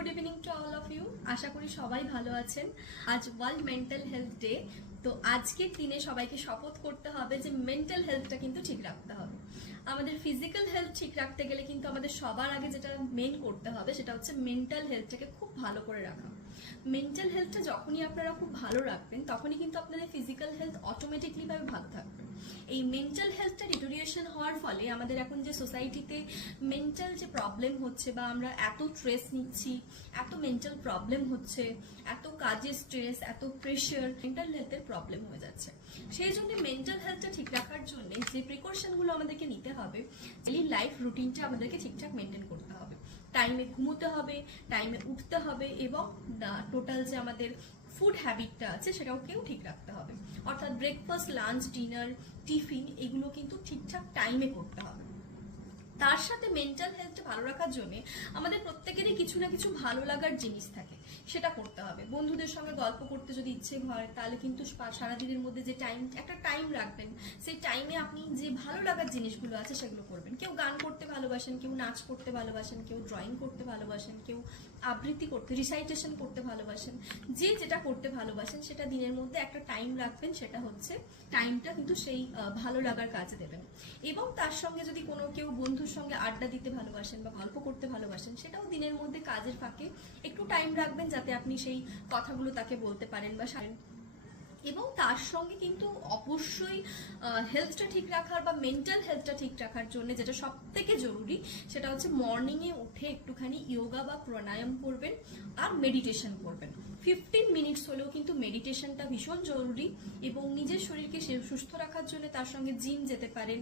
Good evening to all of you. আশা করি সবাই ভালো আছেন। আজ ওয়ার্ল্ড মেন্টাল হেলথ ডে। তো আজকের দিনে সবাইকে শপথ করতে হবে যে মেন্টাল হেলথটা কিন্তু ঠিক রাখতে হবে। আমাদের ফিজিক্যাল হেলথ ঠিক রাখতে গেলে কিন্তু আমাদের সবার আগে যেটা মেন করতে হবে সেটা হচ্ছে মেন্টাল হেলথটাকে খুব ভালো করে রাখা। মেন্টাল হেলথটা যখনই আপনারা খুব ভালো রাখবেন তখনই কিন্তু আপনাদের ফিজিক্যাল হেলথ অটোমেটিকলি ভাবে ভালো থাকবে। এই মেন্টাল হেলথটা ডিটোরিয়েশন হওয়ার ফলে আমাদের এখন যে সোসাইটিতে মেন্টাল যে প্রবলেম হচ্ছে বা আমরা এত স্ট্রেস নিচ্ছি, এত মেন্টাল প্রবলেম হচ্ছে, এত কাজের স্ট্রেস, এত প্রেশার, মেন্টাল হেলথের প্রবলেম হয়ে যাচ্ছে। সেই জন্য মেন্টাল হেলথটা ঠিক রাখার জন্য যে প্রিকশনগুলো আমাদেরকে নিতে হবে, ডেইলি লাইফ রুটিনটা আমাদেরকে ঠিকঠাক মেনটেন করতে হবে। টাইমে ঘুমোতে হবে, টাইমে উঠতে হবে এবং টোটাল যে আমাদের ফুড হ্যাবিটটা আছে সেটাকেও ঠিক রাখতে হবে। অর্থাৎ ব্রেকফাস্ট, লাঞ্চ, ডিনার, টিফিন এগুলো কিন্তু ঠিকঠাক টাইমে করতে হবে। তার সাথে মেন্টাল হেলথটা ভালো রাখার জন্য আমাদের প্রত্যেকেরই কিছু না কিছু ভালো লাগার জিনিস থাকে, সেটা করতে হবে। বন্ধুদের সঙ্গে গল্প করতে যদি ইচ্ছে হয় তাহলে কিন্তু সারাদিনের মধ্যে যে একটা টাইম রাখবেন, সেই টাইমে আপনি যে ভালো লাগার জিনিসগুলো আছে সেগুলো করবেন। কেউ গান করতে ভালোবাসেন, কেউ নাচ করতে ভালোবাসেন, কেউ ড্রয়িং করতে ভালোবাসেন, কেউ আবৃত্তি করতে, রিসাইটেশন করতে ভালোবাসেন। যে যেটা করতে ভালোবাসেন সেটা দিনের মধ্যে একটা টাইম রাখবেন, সেটা হচ্ছে টাইমটা কিন্তু সেই ভালো লাগার কাজে দেবেন। এবং তার সঙ্গে যদি কেউ বন্ধুর সঙ্গে আড্ডা দিতে ভালোবাসেন বা গল্প করতে ভালোবাসেন, সেটাও দিনের মধ্যে কাজের ফাঁকে একটু টাইম রাখবেন যাতে আপনি সেই কথাগুলো তাকে বলতে পারেন বা এবং তার সঙ্গে কিন্তু অবশ্যই হেলথটা ঠিক রাখার বা মেন্টাল হেলথটা ঠিক রাখার জন্য যেটা সব থেকে জরুরি সেটা হচ্ছে মর্নিংয়ে উঠে একটুখানি ইয়োগা বা প্রাণায়াম করবেন আর মেডিটেশন করবেন। 15 মিনিটস হলেও কিন্তু মেডিটেশনটা ভীষণ জরুরি। এবং নিজের শরীরকে সুস্থ রাখার জন্য তার সঙ্গে জিম যেতে পারেন,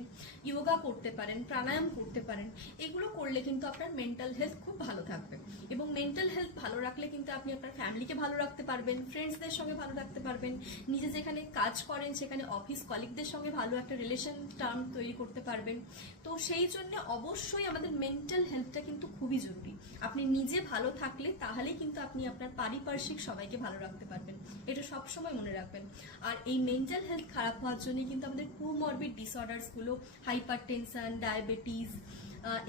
ইয়োগা করতে পারেন, প্রাণায়াম করতে পারেন। এগুলো করলে কিন্তু আপনার মেন্টাল হেলথ খুব ভালো থাকবে। এবং মেন্টাল হেলথ ভালো রাখলে কিন্তু আপনি আপনার ফ্যামিলিকে ভালো রাখতে পারবেন, ফ্রেন্ডসদের সঙ্গে ভালো রাখতে পারবেন, নিজে যেখানে কাজ করেন সেখানে অফিস কলিগদের সঙ্গে ভালো একটা রিলেশন টার্ম তৈরি করতে পারবেন। তো সেই জন্য অবশ্যই আমাদের মেন্টাল হেলথটা কিন্তু খুবই জরুরি। আপনি নিজে ভালো থাকলে তাহলেই কিন্তু আপনি আপনার পারিপার্শ্বিক সবাইকে ভালো রাখতে পারবেন, এটা সবসময় মনে রাখবেন। আর এই মেন্টাল হেলথ খারাপ হওয়ার জন্য কিন্তু আমাদের কোমরবিড ডিসঅর্ডার্সগুলো, হাইপার টেনশন, ডায়াবেটিস,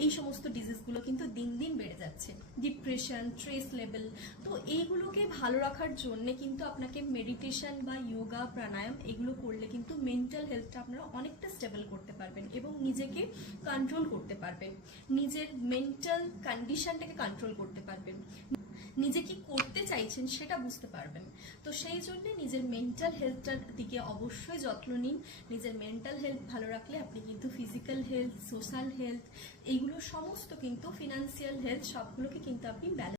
এই সমস্ত ডিজিজগুলো কিন্তু দিন দিন বেড়ে যাচ্ছে, ডিপ্রেশন, স্ট্রেস লেভেল। তো এইগুলোকে ভালো রাখার জন্য কিন্তু আপনাকে মেডিটেশন বা যোগা, প্রাণায়াম এগুলো করলে কিন্তু মেন্টাল হেলথটা আপনারা অনেকটা স্টেবল করতে পারবেন এবং নিজেকে কন্ট্রোল করতে পারবেন, নিজের মেন্টাল কন্ডিশনটাকে কন্ট্রোল করতে পারবেন, নিজে কি করতে চাইছেন সেটা বুঝতে পারবেন। তো সেই জন্য নিজের মেন্টাল হেলথটার দিকে অবশ্যই যত্ন নিন। নিজের মেন্টাল হেলথ ভালো রাখলে আপনি কিন্তু ফিজিক্যাল হেলথ, সোশ্যাল হেলথ, এইগুলো সমস্ত কিন্তু ফিনান্সিয়াল হেলথ সবগুলোকে কিন্তু আপনি ব্যালেন্স